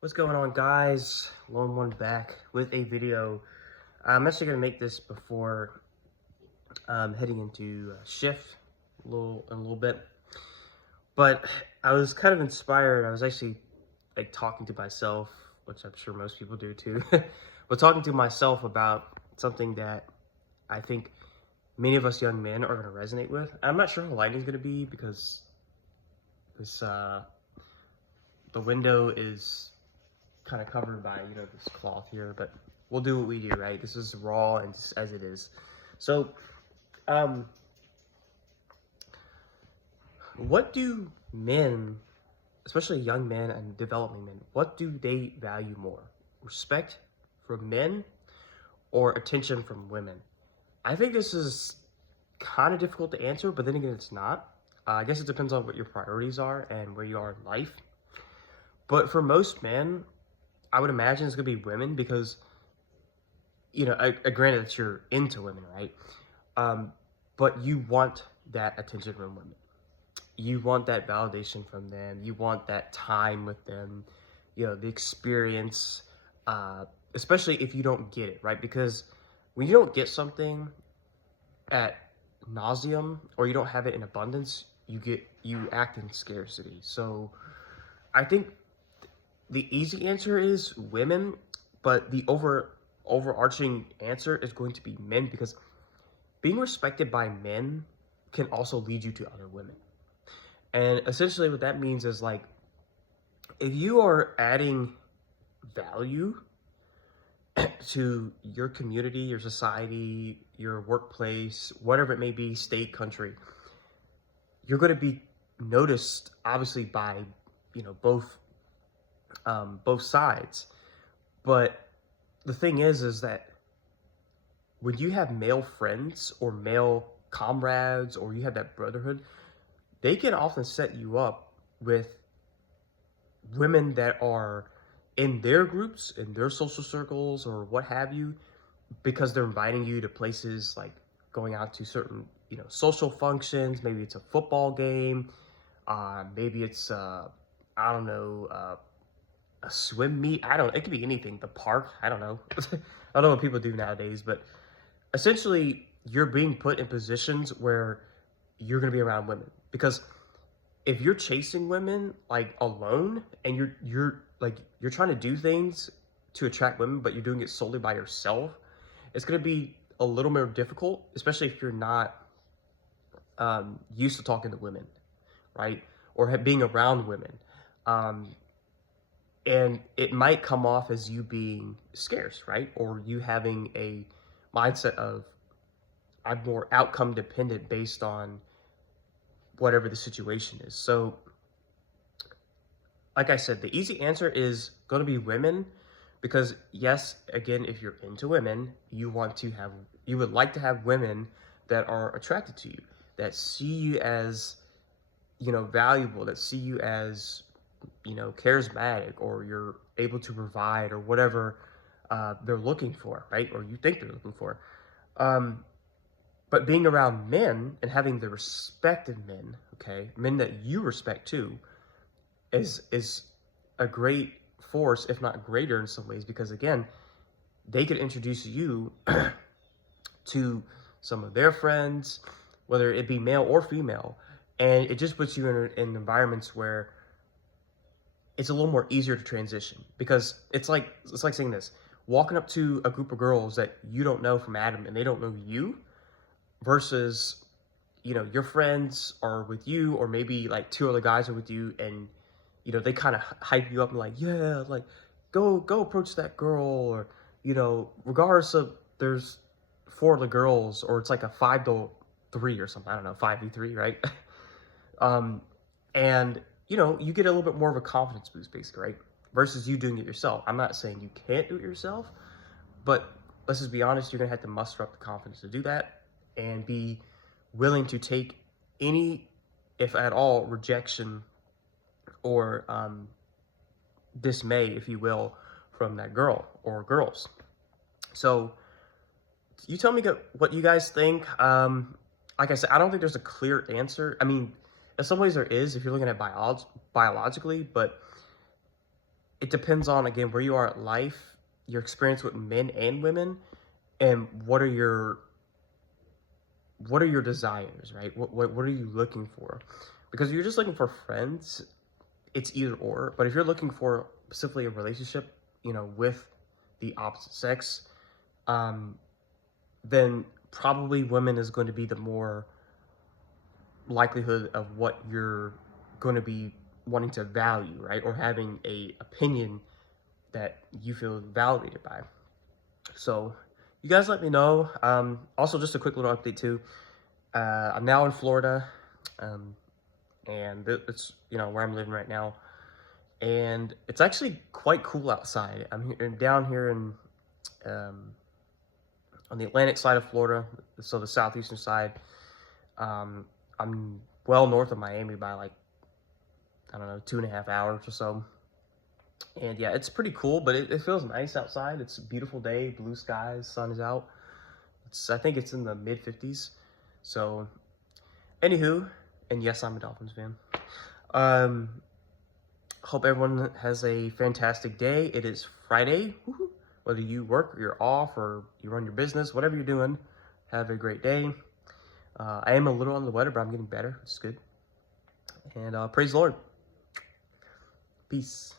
What's going on, guys? Lone One back with a video. I'm actually going to make this before heading into shift in a little bit. But I was kind of inspired. I was actually like talking to myself, which I'm sure most people do too. But talking to myself about something that I think many of us young men are going to resonate with. I'm not sure how lighting is going to be because this the window is kind of covered by this cloth here, but we'll do what we do, right? This is raw and just as it is. So what do men, especially young men and developing men, what do they value more? Respect from men or attention from women? I think this is kind of difficult to answer, but then again, it's not. I guess it depends on what your priorities are and where you are in life. But for most men, I would imagine it's gonna be women because, granted that you're into women, right? But you want that attention from women. You want that validation from them. You want that time with them, the experience, especially if you don't get it, right? Because when you don't get something at nauseum or you don't have it in abundance, you act in scarcity. So I think the easy answer is women, but the overarching answer is going to be men because being respected by men can also lead you to other women. And essentially what that means is like if you are adding value to your community, your society, your workplace, whatever it may be, state, country, you're going to be noticed obviously by both sides. But the thing is that when you have male friends or male comrades or you have that brotherhood, they can often set you up with women that are in their groups, in their social circles or what have you, because they're inviting you to places like going out to certain, social functions. Maybe it's a football game. Maybe it's, I don't know, a swim meet. It could be anything. The park. I don't know. I don't know what people do nowadays, but essentially you're being put in positions where you're going to be around women because if you're chasing women like alone and you're trying to do things to attract women, but you're doing it solely by yourself, it's going to be a little more difficult, especially if you're not used to talking to women, right? Or being around women. And it might come off as you being scarce, right? Or you having a mindset of I'm more outcome dependent based on whatever the situation is. So, like I said, the easy answer is going to be women because yes, again, if you're into women, you would like to have women that are attracted to you, that see you as, valuable, that see you as, charismatic, or you're able to provide or whatever they're looking for, right? Or you think they're looking for. But being around men and having the respect of men, okay, men that you respect too, is a great force, if not greater in some ways, because again, they could introduce you to some of their friends, whether it be male or female, and it just puts you in environments where it's a little more easier to transition because it's like saying this, walking up to a group of girls that you don't know from Adam and they don't know you versus your friends are with you or maybe like two other guys are with you and they kind of hype you up and like, yeah, like go approach that girl, or regardless of there's four of the girls or it's like a 5-3 or something, I don't know, 5v3, right? And you get a little bit more of a confidence boost basically, right? Versus you doing it yourself. I'm not saying you can't do it yourself, but let's just be honest, you're gonna have to muster up the confidence to do that and be willing to take any, if at all, rejection or dismay, if you will, from that girl or girls. So you tell me what you guys think. Like I said, I don't think there's a clear answer. I mean, in some ways there is if you're looking at biologically, but it depends on, again, where you are at life, your experience with men and women, and what are your desires, right? What are you looking for? Because if you're just looking for friends, it's either or. But if you're looking for specifically a relationship, with the opposite sex, um, then probably women is going to be the more likelihood of what you're going to be wanting to value, right? Or having a opinion that you feel validated by. So you guys let me know. Also, just a quick little update too. I'm now in Florida, um, and it's where I'm living right now, and it's actually quite cool outside. I'm down here in um, on the Atlantic side of Florida, so the southeastern side. I'm well north of Miami by like, I don't know, 2.5 hours or so. And yeah, it's pretty cool, but it feels nice outside. It's a beautiful day, blue skies, sun is out. I think it's in the mid 50s. So, anywho, and yes, I'm a Dolphins fan. Um, Hope everyone has a fantastic day. It is Friday. Woo-hoo. Whether you work or you're off or you run your business, whatever you're doing, have a great day. I am a little under the weather, but I'm getting better. It's good. And praise the Lord. Peace.